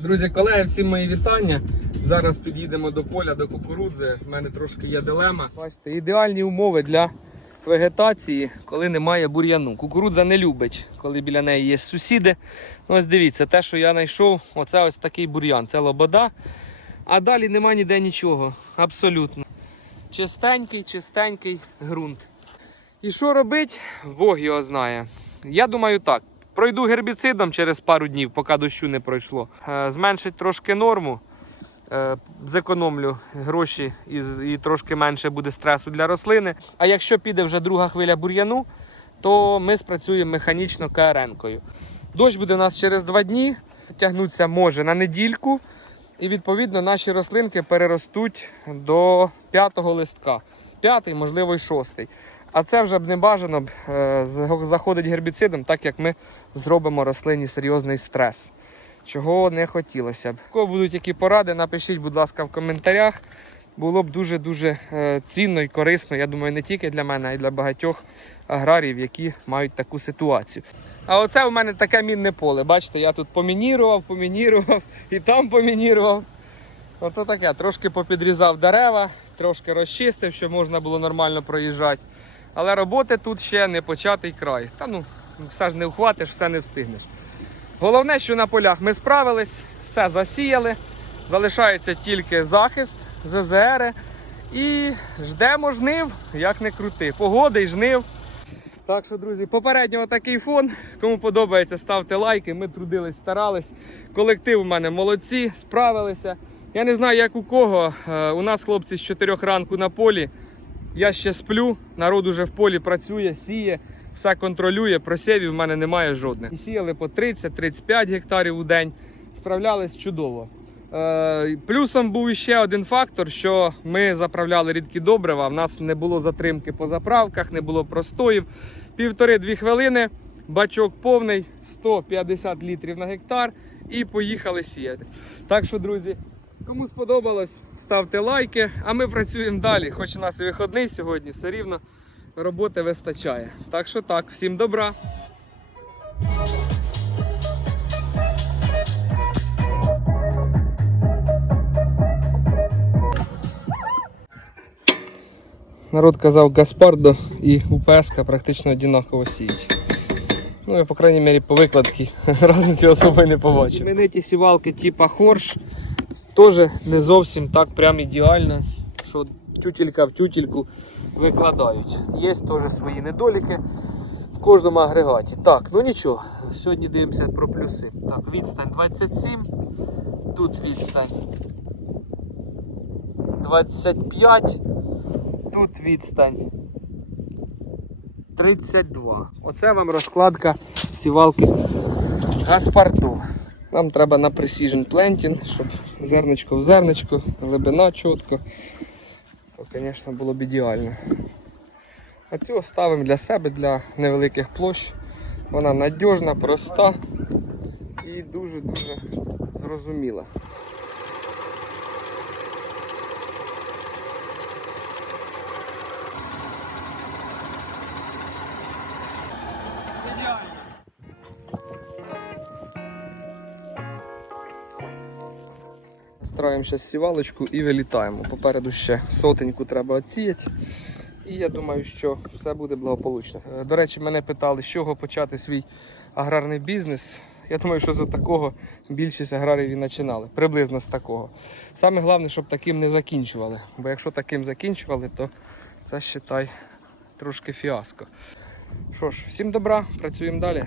Друзі, колеги, всім мої вітання. Зараз під'їдемо до поля, до кукурудзи. У мене трошки є дилема. Бачите, ідеальні умови для вегетації, коли немає бур'яну. Кукурудза не любить, коли біля неї є сусіди. Ну, ось дивіться, те, що я знайшов, оце ось такий бур'ян. Це лобода. А далі нема ніде нічого. Абсолютно. Чистенький, чистенький ґрунт. І що робить, Бог його знає. Я думаю так. Пройду гербіцидом через пару днів, поки дощу не пройшло. Е, Зменшить трошки норму, е, зекономлю гроші і, трошки менше буде стресу для рослини. А якщо піде вже друга хвиля бур'яну, то ми спрацюємо механічно КРН-кою. Дощ буде у нас через два дні, тягнуться може на недільку. І відповідно наші рослинки переростуть до п'ятого листка. П'ятий, можливо, й шостий. А це вже б не бажано б е, заходить гербіцидом, так як ми зробимо рослині серйозний стрес. Чого не хотілося б. Кого будуть які поради, напишіть, будь ласка, в коментарях. Було б дуже-дуже е, цінно і корисно, я думаю, не тільки для мене, а й для багатьох аграріїв, які мають таку ситуацію. А оце у мене таке мінне поле. Бачите, я тут помінірував, помінірував і там помінірував. Ото таке, трошки попідрізав дерева, трошки розчистив, щоб можна було нормально проїжджати. Але роботи тут ще не початий край. Та ну, все ж не вхватиш, все не встигнеш. Головне, що на полях ми справились, все засіяли. Залишається тільки захист, ЗЗР. І ждемо жнив, як не крути. Погоди і жнив. Так що, друзі, попередньо такий фон. Кому подобається, ставте лайки. Ми трудились, старались. Колектив у мене молодці, справилися. Я не знаю, як у кого. Е, У нас хлопці з 4 ранку на полі. Я ще сплю, народ уже в полі працює, сіє, все контролює. Просєвів в мене немає жодних. І сіяли по 30-35 гектарів у день. Справлялись чудово. Е, Плюсом був ще один фактор, що ми заправляли рідкі добрива. В нас не було затримки по заправках, не було простоїв. Півтори-дві хвилини, бачок повний, 150 літрів на гектар, і поїхали сіяти. Так що, друзі, кому сподобалось, ставте лайки, а ми працюємо далі. Хоч у нас і вихідний сьогодні, все рівно роботи вистачає. Так що так, всім добра. Народ казав Гаспардо і УПСК практично однаково сіють. Ну, я, по крайній мірі, по викладці різниці особи не побачив. Знамениті сівалки типа Хорш теж не зовсім так прям ідеально, що тютелька в тютельку викладають. Є теж свої недоліки в кожному агрегаті. Так, ну нічого, сьогодні дивимося про плюси. Так, відстань 27, тут відстань 25. Тут відстань 32. Оце вам розкладка сівалки Гаспарду. Нам треба на Precision Planting, щоб зерничко в зерничко, глибина чітко. То, звісно, було б ідеально. А цю ставимо для себе, для невеликих площ. Вона надіжна, проста і дуже-дуже зрозуміла. Строїмо зараз сівалочку і вилітаємо. Попереду ще сотеньку треба відсіяти. І я думаю, що все буде благополучно. Е, До речі, мене питали, з чого почати свій аграрний бізнес. Я думаю, що з такого більшість аграрів і починали. Приблизно з такого. Саме головне, щоб таким не закінчували. Бо якщо таким закінчували, то це считай трошки фіаско. Що ж, всім добра, працюємо далі.